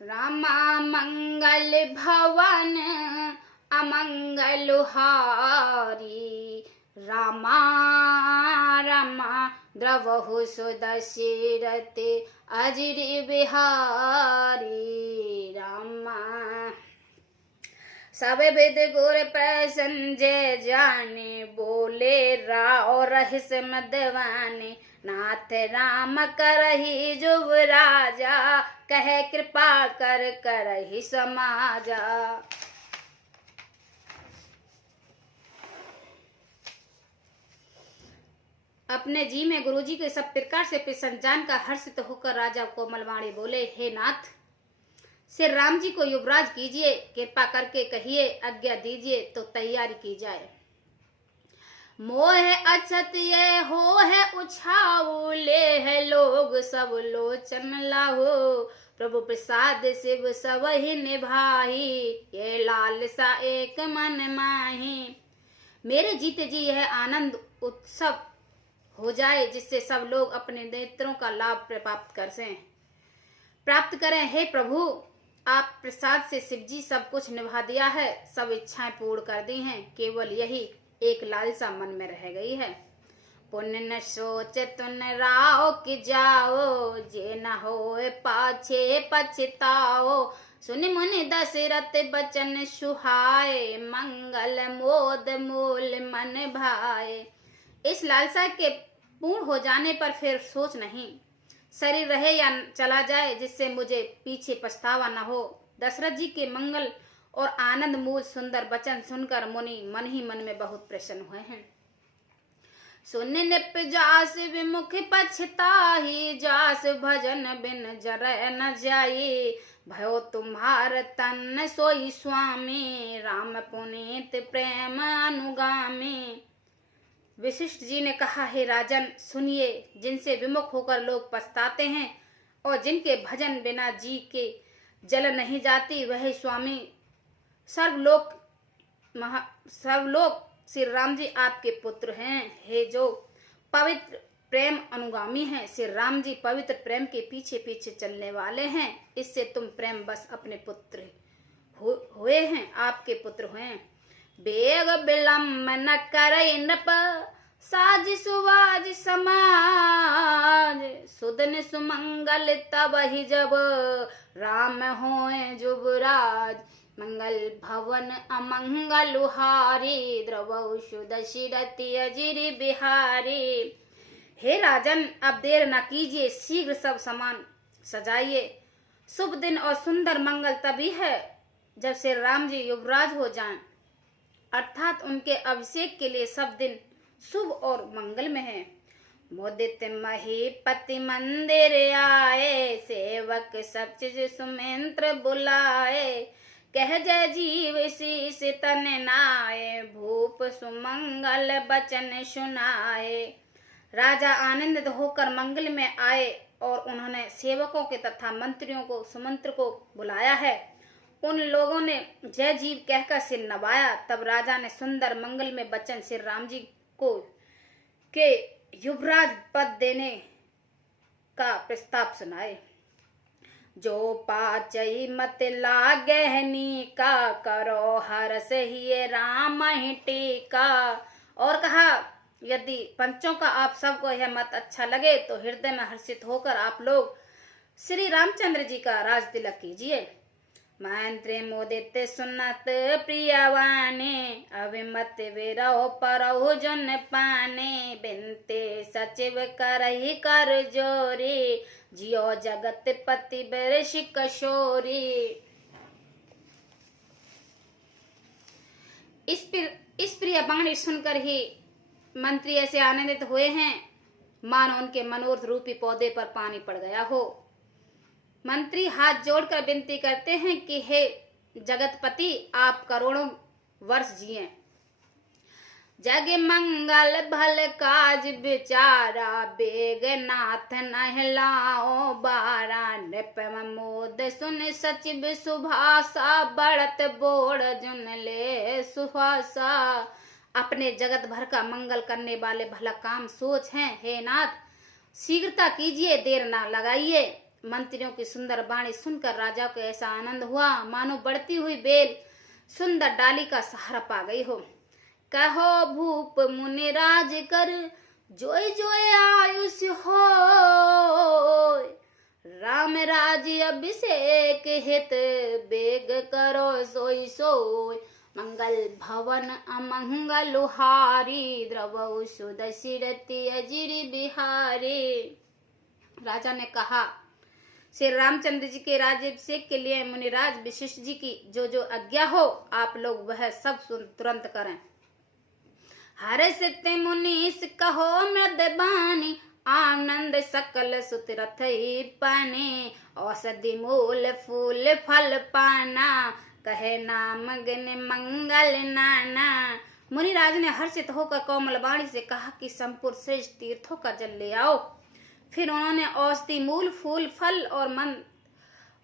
रामा मंगल भवन अमंगल हारी, रामा रमा द्रवहु सुदशरथ अजर बिहारी। रामा सब विद गुर प्रसन्न जय जाने, बोले राव रहिस मदवाने। नाथ राम करही जुब राजा, कह कृपा कर करही समाजा। अपने जी में गुरुजी के सब प्रकार से प्रसन्न जानकर हर्षित होकर राजा कोमलवाणी बोले, हे नाथ, श्री राम जी को युवराज कीजिए, कृपा करके कहिए, आज्ञा दीजिए तो तैयारी की जाए। मोह अछत ये हो है उछाऊ, ले है लोग सब लोचन लाहो। प्रभु प्रसाद शिव सब ही निभाही, ये लालसा एक मन माही। मेरे जीते जी यह आनंद उत्सव हो जाए, जिससे सब लोग अपने नेत्रों का लाभ प्राप्त करें। हे प्रभु, आप प्रसाद से शिव जी सब कुछ निभा दिया है, सब इच्छाएं पूर्ण कर दी हैं, केवल यही एक लालसा मन में रह गई है। पुण्य न सोच तुन राव कि जाओ, जे न होए पाछे पछताओ। सुनि मुनि दशरथ बचन सुहाए, मंगल मोद मूल मन भाए। इस लालसा के पूर्ण हो जाने पर फिर सोच नहीं, शरीर रहे या चला जाए, जिससे मुझे पीछे पछतावा न हो। दशरथ जी के मंगल और आनंद मूल सुंदर वचन सुनकर मुनि मन ही मन में बहुत प्रसन्न हुए हैं। सुन निप जास विमुख पछताही, जास भजन बिन जरय न जाई। भयो तुम्हार तन सोई स्वामी, राम पुनीत प्रेम अनुगामी। वशिष्ठ जी ने कहा, हे राजन सुनिए, जिनसे विमुख होकर लोग पछताते हैं और जिनके भजन बिना जी के जल नहीं जाती, वही स्वामी सर्वलोक श्री राम जी आपके पुत्र हैं। हे जो पवित्र प्रेम अनुगामी हैं, श्री राम जी पवित्र प्रेम के पीछे पीछे चलने वाले हैं। इससे तुम प्रेम बस अपने पुत्र हुए हैं, आपके हुए हैं। बेग विलम्ब न करे नृप, साज सुवाज समाज। सुदन सुमंगल तब ही जब, राम होए जुबराज। मंगल भवन अमंगल हारी, द्रवहु सुदशरथ अजर बिहारी। हे राजन, अब देर न कीजिए, शीघ्र सब सामान सजाइए। शुभ दिन और सुंदर मंगल तभी है जब श्री राम जी युवराज हो जाएं, अर्थात उनके अभिषेक के लिए सब दिन शुभ और मंगल में है। मुदित महीपति मंदिर आए, सेवक सब चीज सुमंत्र बुलाए। कह जय जीव शीस तन नाए, भूप सुमंगल बचन सुनाए। राजा आनंदित होकर मंगल में आए और उन्होंने सेवकों के तथा मंत्रियों को सुमंत्र को बुलाया है। उन लोगों ने जय जीव कहकर सिर नवाया। तब राजा ने सुंदर मंगल में बचन श्री राम जी को के युवराज पद देने का प्रस्ताव सुनाए। जो पाचई मत लागहनी का, करो हरस ही राम ही टीका। और कहा, यदि पंचों का आप सबको यह मत अच्छा लगे तो हृदय में हर्षित होकर आप लोग श्री रामचंद्र जी का राज तिलक कीजिए। मंत्र मोदित सुनत प्रियवाने, अविमत विरहो परहु जन पाने। बिनते सचिव करहि कर जोरी, जियो जगत पति बरष कशोरी। इस प्रिय वाणी सुनकर ही मंत्री ऐसे आनंदित हुए हैं मानो उनके मनोरथ रूपी पौधे पर पानी पड़ गया हो। मंत्री हाथ जोड़कर विनती करते हैं कि हे जगतपति, आप करोड़ों वर्ष जिए। जग मंगल भल काज विचारा, बेग नाथ नहलाओ बारा। नृप मोद सुन सचिव सुभाषा, बढ़त बोड़ जुन ले सुहासा। अपने जगत भर का मंगल करने वाले भला काम सोच हैं। हे नाथ, शीघ्रता कीजिए, देर ना लगाइए। मंत्रियों की सुंदर वाणी सुनकर राजा को ऐसा आनंद हुआ मानो बढ़ती हुई बेल सुंदर डाली का सहारा पा गई हो। कहो भूप मुनि राज कर जोय जोय आयुष हो, राम राज्य अभिषेक हित बेग करो सोई सोय, मंगल भवन अमंगल हारी द्रवौ सुदशिरति अजिर बिहारी। राजा ने कहा, श्री रामचंद्र जी के राज्याभिषेक के लिए मुनिराज वशिष्ठ जी की जो जो आज्ञा हो आप लोग वह सब तुरंत करें। हर्षित मुनीस कहो मृदबानी, आनंद सकल सुत रथ पाने, औषधि मूल फूल फल पाना, कहे नाम गन मंगल नाना। मुनिराज ने हर्षित होकर कोमल वाणी से कहा कि संपूर्ण श्रेष्ठ तीर्थों का जल ले आओ। फिर उन्होंने औषधि मूल फूल फल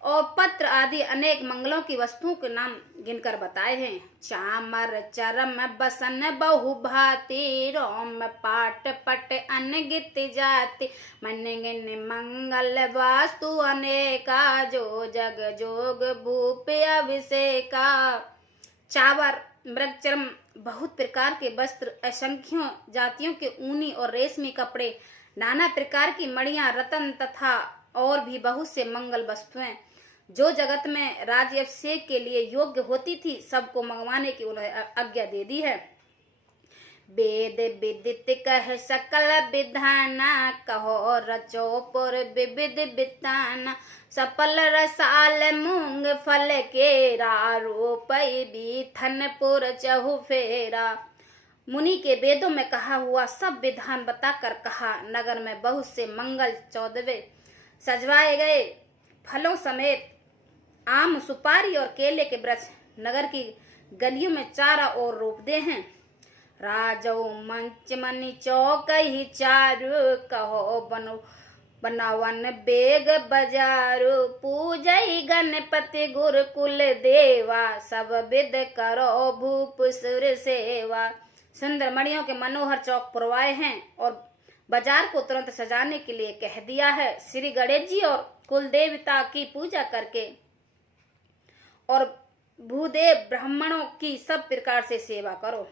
और पत्र आदि अनेक मंगलों की वस्तुओं के नाम गिनकर बताए हैं। चामर चरम बसन बहु भांति, रोम पाट पट अनगित जाति, मन गिन मंगल वास्तु अनेका, जो जग जोग भूप अभिषेका। चावर मृगचर्म बहुत प्रकार के वस्त्र, असंख्यों जातियों के ऊनी और रेशमी कपड़े, नाना प्रकार की मणियां, रत्न तथा और भी बहुत से मंगल वस्तुएं जो जगत में राज्याभिषेक के लिए योग्य होती थी सबको मंगवाने की उन्हें आज्ञा दे दी है। वेद विदित कह सकल विधाना, कहो रचो पुर विविध बिताना, सफल रसाल मूंग फल केरा, रोपई बीथन पुर चहु फेरा। मुनि के वेदों में कहा हुआ सब विधान बताकर कहा, नगर में बहुत से मंगल चौदवे सजवाए गए फलों समेत आम सुपारी और केले के वृक्ष नगर की गलियों में चारा और रोप दे हैं। राजौ मंच मनि चौक ही चारु, कहो बनो बनावन बेग बजारू, पूजई गणपति गुरुकुल देवा, सब विद करो भूप सुर सेवा। सुंदर मणियों के मनोहर चौक पुरवाए हैं और बाजार को तुरंत सजाने के लिए कह दिया है। श्री गणेश जी और कुल देवता की पूजा करके और भूदेव ब्राह्मणों की सब प्रकार से सेवा करो।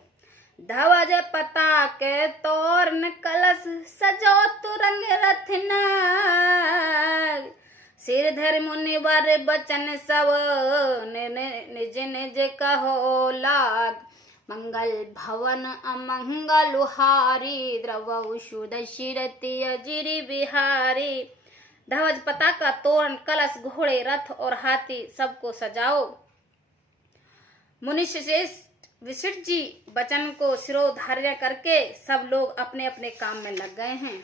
ध्वज पताक तोरण कलश सजो तुरंग रथनाग, सिरधर मुनिवर बचन सब निज निज कहो लाग, मंगल भवन अमंगल हारी द्रवौ सुदशिरति अजिर बिहारी। ध्वज पताका तोरण कलश घोड़े रथ और हाथी सबको सजाओ। मुनिश्रेष्ठ श्रेष्ठ वशिष्ठ जी वचन को शिरोधार्य करके सब लोग अपने अपने काम में लग गए हैं।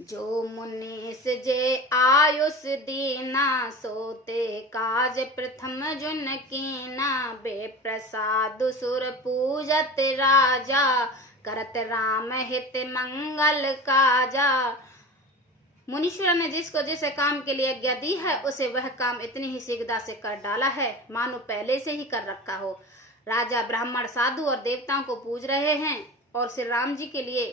जो मुनीस जे आयुष दीना, सोते काज प्रथम जुन कीना, बेप्रसाद सुर पूजत राजा, करत राम हित मंगल काजा। मुनीश्वर ने जिसको जिस काम के लिए आज्ञा दी है उसे वह काम इतनी ही शीघ्रता से कर डाला है मानो पहले से ही कर रखा हो। राजा ब्राह्मण साधु और देवताओं को पूज रहे हैं और श्री राम जी के लिए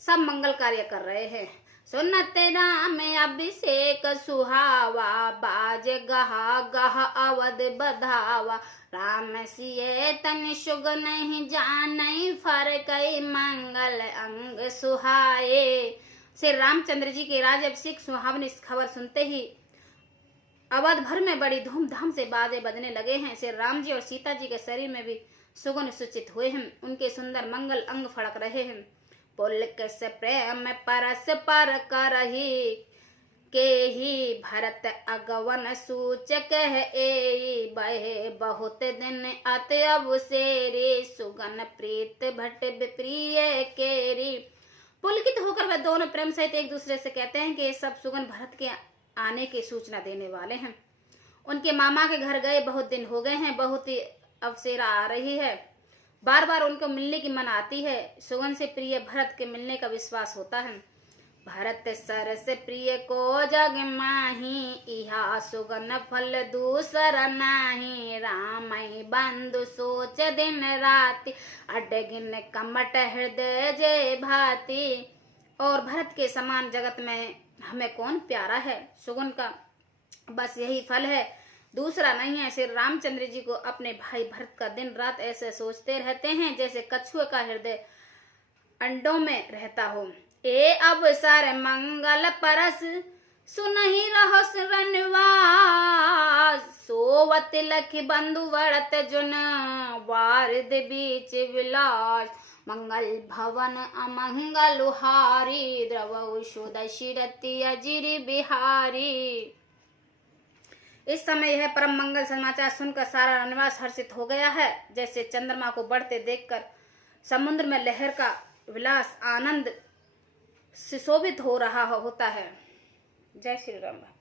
सब मंगल कार्य कर रहे हैं। सुनत राम अभिषेक सुहावा, बाज गहा गहा अवध बधावा, राम सिए तन सुग नहीं जानई, फर कई मंगल अंग सुहाए। श्री रामचंद्र जी के राज्याभिषेक सुहावनी खबर सुनते ही अवध भर में बड़ी धूमधाम से बाजे बजने लगे हैं। श्री राम जी और सीता जी के शरीर में भी सुगंध सूचित हुए हैं, उनके सुंदर मंगल अंग फड़क रहे हैं। पुलक से प्रेम परस पर करही, के ही भरत अगवन सूचक है ए, बहे बहुत दिन अत अवसेरी, सुगन प्रीत भट प्रिय केरी। पुलकित होकर वह दोनों प्रेम सहित एक दूसरे से कहते हैं कि ये सब सुगन भरत के आने की सूचना देने वाले हैं। उनके मामा के घर गए बहुत दिन हो गए हैं, बहुत ही अवसेरा आ रही है, बार बार उनको मिलने की मन आती है। सुगन से प्रिय भरत के मिलने का विश्वास होता है। भरत सरस प्रिय को जग माही, इहा सुगन फल दूसर नाही। राम बंधु सोच दिन राति, अडगिन कमट हृदय जय भाति। और भरत के समान जगत में हमें कौन प्यारा है, सुगन का बस यही फल है, दूसरा नहीं है। श्री रामचंद्र जी को अपने भाई भरत का दिन रात ऐसे सोचते रहते हैं जैसे कछुए का हृदय अंडों में रहता हो। ए अवसर मंगल परस, सुनहि रहस रनवास। सोवत लख बंधु वरत जुन, वारिद बीच विलास। मंगल भवन अमंगल हारी, द्रवौ सुदशरथि अजिर बिहारी। इस समय यह परम मंगल समाचार सुनकर सारा रनवास हर्षित हो गया है, जैसे चंद्रमा को बढ़ते देखकर समुद्र में लहर का विलास आनंद सुशोभित हो रहा होता है। जय श्री राम।